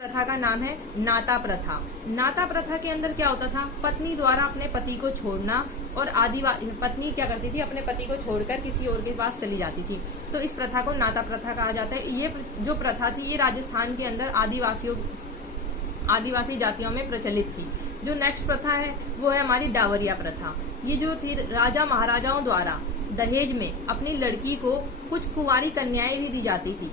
प्रथा का नाम है नाता प्रथा। नाता प्रथा के अंदर क्या होता था, पत्नी द्वारा अपने पति को छोड़ना, और पत्नी क्या करती थी, अपने पति को छोड़कर किसी और के पास चली जाती थी। तो इस प्रथा को नाता प्रथा कहा जाता है। ये जो प्रथा थी ये राजस्थान के अंदर आदिवासी जातियों में प्रचलित थी। जो नेक्स्ट प्रथा है वो है हमारी डावरिया प्रथा। ये जो थी राजा महाराजाओं द्वारा दहेज में अपनी लड़की को कुछ कुंवारी कन्याएं भी दी जाती थी।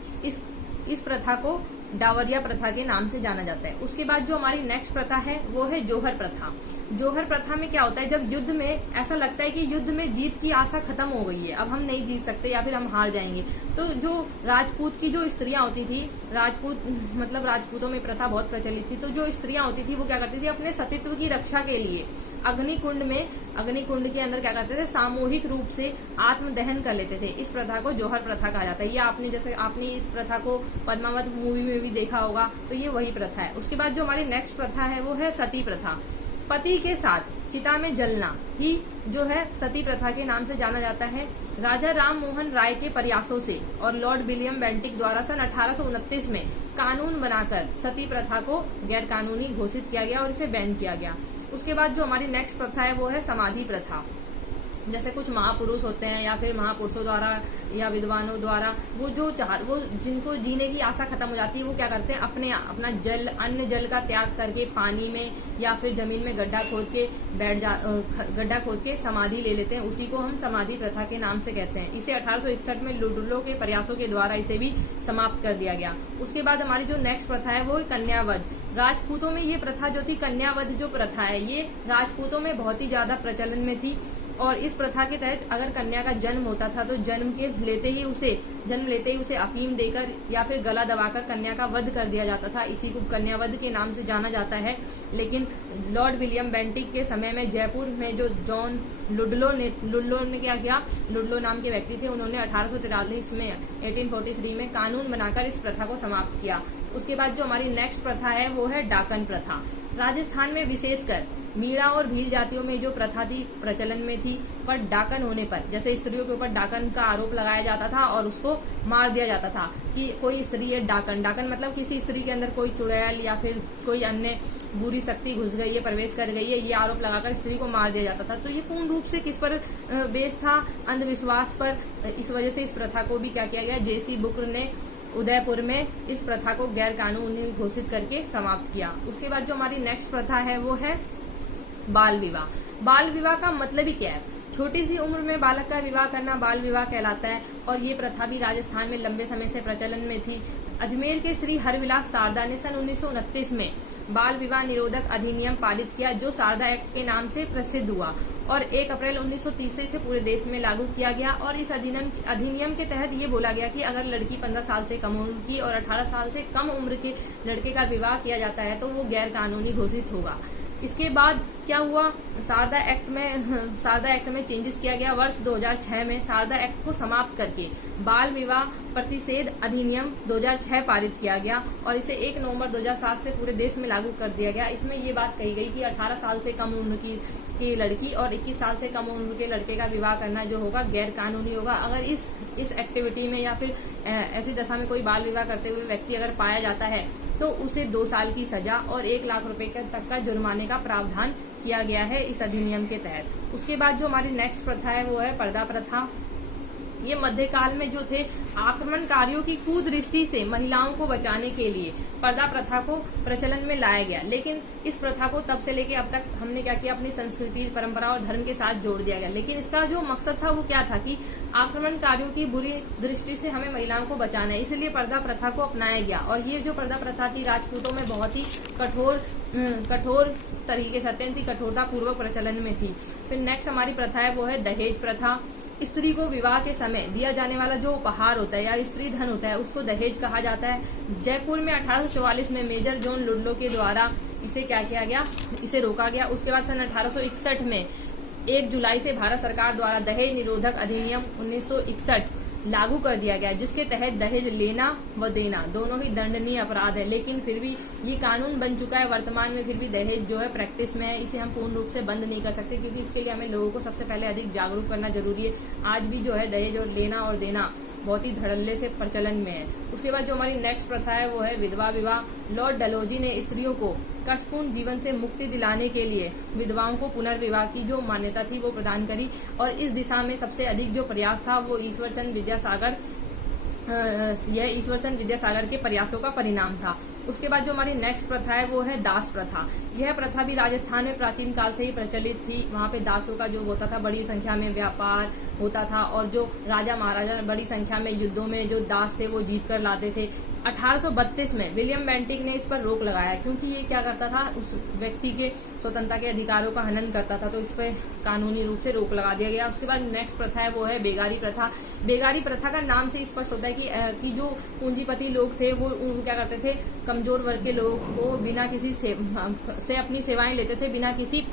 इस प्रथा को डावरिया प्रथा के नाम से जाना जाता है। उसके बाद जो हमारी नेक्स्ट प्रथा है वो है जौहर प्रथा। जौहर प्रथा में क्या होता है, जब युद्ध में ऐसा लगता है कि युद्ध में जीत की आशा खत्म हो गई है, अब हम नहीं जीत सकते या फिर हम हार जाएंगे, तो जो राजपूत की जो स्त्रियां होती थी, राजपूतों में प्रथा बहुत प्रचलित थी, तो जो स्त्रियां होती थी वो क्या करती थी, अपने सतीत्व की रक्षा के लिए अग्निकुंड के अंदर क्या करते थे, सामूहिक रूप से आत्मदहन कर लेते थे। इस प्रथा को जौहर प्रथा कहा जाता है। ये आपने इस प्रथा को पद्मावत मूवी में भी देखा होगा, तो ये वही प्रथा है। उसके बाद जो हमारी नेक्स्ट प्रथा है वो है सती प्रथा। पति के साथ चिता में जलना ही जो है सती प्रथा के नाम से जाना जाता है। राजा राम मोहन राय के प्रयासों से और लॉर्ड विलियम बेंटिक द्वारा सन 1829 में कानून बनाकर सती प्रथा को गैर कानूनी घोषित किया गया और इसे बैन किया गया। उसके बाद जो हमारी नेक्स्ट प्रथा है वो है समाधि प्रथा। जैसे कुछ महापुरुष होते हैं या फिर महापुरुषों द्वारा या विद्वानों द्वारा वो जिनको जीने की आशा खत्म हो जाती है, वो क्या करते हैं, अपना अन्न जल का त्याग करके पानी में या फिर जमीन में गड्ढा खोद के समाधि ले लेते हैं। उसी को हम समाधि प्रथा के नाम से कहते हैं। इसे 1861 में लुड्लो के प्रयासों के द्वारा इसे भी समाप्त कर दिया गया। उसके बाद हमारी जो नेक्स्ट प्रथा है वो कन्यावध। राजपूतों में ये प्रथा जो थी, कन्यावध जो प्रथा है, ये राजपूतों में बहुत ही ज्यादा प्रचलन में थी। और इस प्रथा के तहत अगर कन्या का जन्म होता था तो जन्म लेते ही उसे अफीम देकर या फिर गला दबाकर कन्या का वध कर दिया जाता था। इसी को कन्यावध के नाम से जाना जाता है। लेकिन लॉर्ड विलियम बेंटिक के समय में जयपुर में जो जॉन लुड्लो ने क्या किया, लुड्लो नाम के व्यक्ति थे, उन्होंने 1843 में कानून बनाकर इस प्रथा को समाप्त किया। उसके बाद जो हमारी नेक्स्ट प्रथा है वो है डाकन प्रथा। राजस्थान में विशेषकर मीणा और भील जातियों में जो प्रथा थी प्रचलन में थी, पर डाकन होने पर जैसे स्त्रियों के ऊपर डाकन का आरोप लगाया जाता था और उसको मार दिया जाता था कि कोई स्त्री है डाकन मतलब किसी स्त्री के अंदर कोई चुड़ैल या फिर कोई अन्य बुरी शक्ति घुस गई है, प्रवेश कर गई है, ये आरोप लगाकर स्त्री को मार दिया जाता था। तो ये पूर्ण रूप से किस पर बेस्ड था, अंधविश्वास पर। इस वजह से इस प्रथा को भी क्या किया गया, जेसी बुकर ने उदयपुर में इस प्रथा को गैर कानूनी घोषित करके समाप्त किया। उसके बाद जो हमारी नेक्स्ट प्रथा है वो है बाल विवाह। बाल विवाह का मतलब ही क्या है, छोटी सी उम्र में बालक का विवाह करना बाल विवाह कहलाता है। और ये प्रथा भी राजस्थान में लंबे समय से प्रचलन में थी। अजमेर के श्री हरविलास शारदा ने सन 1929 में बाल विवाह निरोधक अधिनियम पारित किया, जो शारदा एक्ट के नाम से प्रसिद्ध हुआ और 1 अप्रैल 1930 से पूरे देश में लागू किया गया। और इस अधिनियम के तहत ये बोला गया कि अगर लड़की 15 साल से कम उम्र की और 18 साल से कम उम्र के लड़के का विवाह किया जाता है तो वो गैर कानूनी घोषित होगा। इसके बाद क्या हुआ, शारदा एक्ट में चेंजेस किया गया। वर्ष 2006 में शारदा एक्ट को समाप्त करके बाल विवाह प्रतिषेध अधिनियम 2006 पारित किया गया और इसे 1 नवंबर 2007 से पूरे देश में लागू कर दिया गया। इसमें ये बात कही गई कि 18 साल से कम उम्र की लड़की और 21 साल से कम उम्र के लड़के का विवाह करना जो होगा गैर कानूनी होगा। अगर इस एक्टिविटी में या फिर ऐसी दशा में कोई बाल विवाह करते हुए व्यक्ति अगर पाया जाता है तो उसे 2 साल की सजा और 1 लाख रुपए तक का जुर्माने का प्रावधान किया गया है इस अधिनियम के तहत। उसके बाद जो हमारी नेक्स्ट प्रथा है वो है पर्दा प्रथा। ये मध्यकाल में जो थे आक्रमणकारियों की कुदृष्टि से महिलाओं को बचाने के लिए पर्दा प्रथा को प्रचलन में लाया गया। लेकिन इस प्रथा को तब से लेके अब तक हमने क्या किया, अपनी संस्कृति, परंपरा और धर्म के साथ जोड़ दिया गया। लेकिन इसका जो मकसद था वो क्या था कि आक्रमणकारियों की बुरी दृष्टि से हमें महिलाओं को बचाना है, इसलिए पर्दा प्रथा को अपनाया गया। और ये जो पर्दा प्रथा थी राजपूतों में बहुत ही कठोर तरीके से अत्यंत ही कठोरता पूर्वक प्रचलन में थी। फिर नेक्स्ट हमारी प्रथा है वो है दहेज प्रथा। स्त्री को विवाह के समय दिया जाने वाला जो उपहार होता है या स्त्री धन होता है उसको दहेज कहा जाता है। जयपुर में 1844 में मेजर जॉन लुड्लो के द्वारा इसे क्या किया गया, इसे रोका गया। उसके बाद सन 1861 में 1 जुलाई से भारत सरकार द्वारा दहेज निरोधक अधिनियम 1961 लागू कर दिया गया, जिसके तहत दहेज लेना व देना दोनों ही दंडनीय अपराध है। लेकिन फिर भी ये कानून बन चुका है वर्तमान में, फिर भी दहेज जो है प्रैक्टिस में है। इसे हम पूर्ण रूप से बंद नहीं कर सकते क्योंकि इसके लिए हमें लोगों को सबसे पहले अधिक जागरूक करना जरूरी है। आज भी जो है दहेज और लेना और देना बहुत ही धड़ल्ले से प्रचलन में है। उसके बाद जो हमारी नेक्स्ट प्रथा है वो है विधवा विवाह। लॉर्ड डलहौजी ने स्त्रियों को कष्टपूर्ण जीवन से मुक्ति दिलाने के लिए विधवाओं को पुनर्विवाह की जो मान्यता थी वो प्रदान करी, और इस दिशा में सबसे अधिक जो प्रयास था वो ईश्वरचंद विद्यासागर के प्रयासों का परिणाम था। उसके बाद जो हमारी नेक्स्ट प्रथा है वो है दास प्रथा। यह प्रथा भी राजस्थान में प्राचीन काल से ही प्रचलित थी। वहाँ पे दासों का जो होता था, बड़ी संख्या में व्यापार होता था, और जो राजा महाराजा बड़ी संख्या में युद्धों में जो दास थे वो जीत कर लाते थे। 1832 में विलियम बेंटिक ने इस पर रोक लगाया, क्योंकि ये क्या करता था, उस व्यक्ति के स्वतंत्रता के अधिकारों का हनन करता था, तो इस पर कानूनी रूप से रोक लगा दिया गया। उसके बाद नेक्स्ट प्रथा है वो है बेगारी प्रथा। बेगारी प्रथा का नाम से स्पष्ट होता है कि जो पूंजीपति लोग थे वो क्या करते थे, कमजोर वर्ग के लोग को बिना किसी से अपनी सेवाएं लेते थे, बिना किसी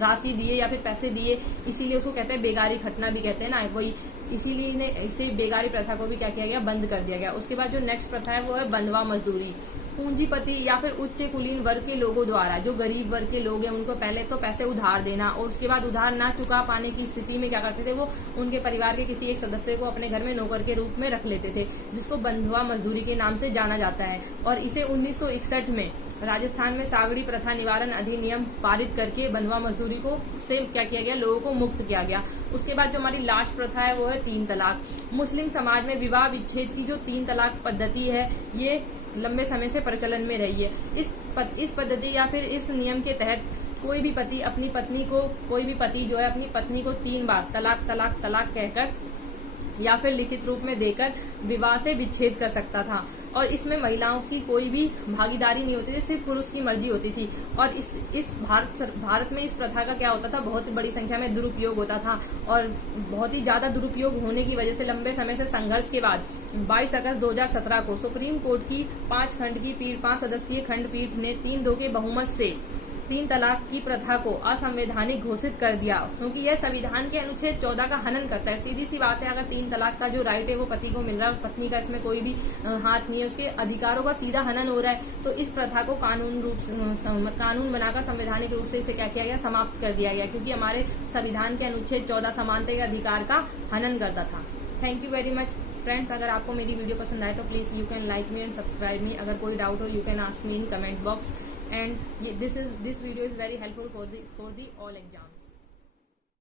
राशि दिए या फिर पैसे दिए, इसीलिए उसको कहते हैं बेगारी खटना भी कहते हैं ना, वही इसीलिए इसे बेगारी प्रथा को भी क्या किया गया, बंद कर दिया गया। उसके बाद जो नेक्स्ट प्रथा है वो है बंधवा मजदूरी। पूंजीपति या फिर उच्च कुलीन वर्ग के लोगों द्वारा जो गरीब वर्ग के लोग हैं उनको पहले तो पैसे उधार देना, और उसके बाद उधार ना चुका पाने की स्थिति में क्या करते थे, वो उनके परिवार के किसी एक सदस्य को अपने घर में नौकर के रूप में रख लेते थे, जिसको बंधवा मजदूरी के नाम से जाना जाता है। और इसे 1961 में राजस्थान में सागड़ी प्रथा निवारण अधिनियम पारित करके बंधवा मजदूरी को से क्या किया गया, लोगों को मुक्त किया गया। उसके बाद जो हमारी लास्ट प्रथा है वो है 3 तलाक। मुस्लिम समाज में विवाह विच्छेद की जो 3 तलाक पद्धति है ये लंबे समय से प्रचलन में रही है। इस पद्धति या फिर इस नियम के तहत कोई भी पति जो है अपनी पत्नी को 3 बार तलाक तलाक तलाक कहकर या फिर लिखित रूप में देकर विवाह से विच्छेद कर सकता था, और इसमें महिलाओं की कोई भी भागीदारी नहीं होती थी, सिर्फ पुरुष की मर्जी होती थी। और इस भारत में इस प्रथा का क्या होता था, बहुत बड़ी संख्या में दुरुपयोग होता था, और बहुत ही ज्यादा दुरुपयोग होने की वजह से लंबे समय से संघर्ष के बाद 22 अगस्त 2017 को सुप्रीम कोर्ट की 5 सदस्यीय खंडपीठ ने 3-2 के बहुमत से 3 तलाक की प्रथा को असंवैधानिक घोषित कर दिया, क्योंकि यह संविधान के अनुच्छेद 14 का हनन करता है। सीधी सी बात है, अगर 3 तलाक का जो राइट है वो पति को मिल रहा है, पत्नी का इसमें कोई भी हाथ नहीं है, उसके अधिकारों का सीधा हनन हो रहा है, तो इस प्रथा को कानून बनाकर संवैधानिक रूप से इसे क्या किया गया, समाप्त कर दिया गया, क्योंकि हमारे संविधान के अनुच्छेद 14 समानता के अधिकार का हनन करता था। Thank you very much friends. अगर आपको मेरी वीडियो पसंद आए तो please you can like me and subscribe मी। अगर कोई डाउट हो you can ask me in comment box, and this video is very helpful for the all exams.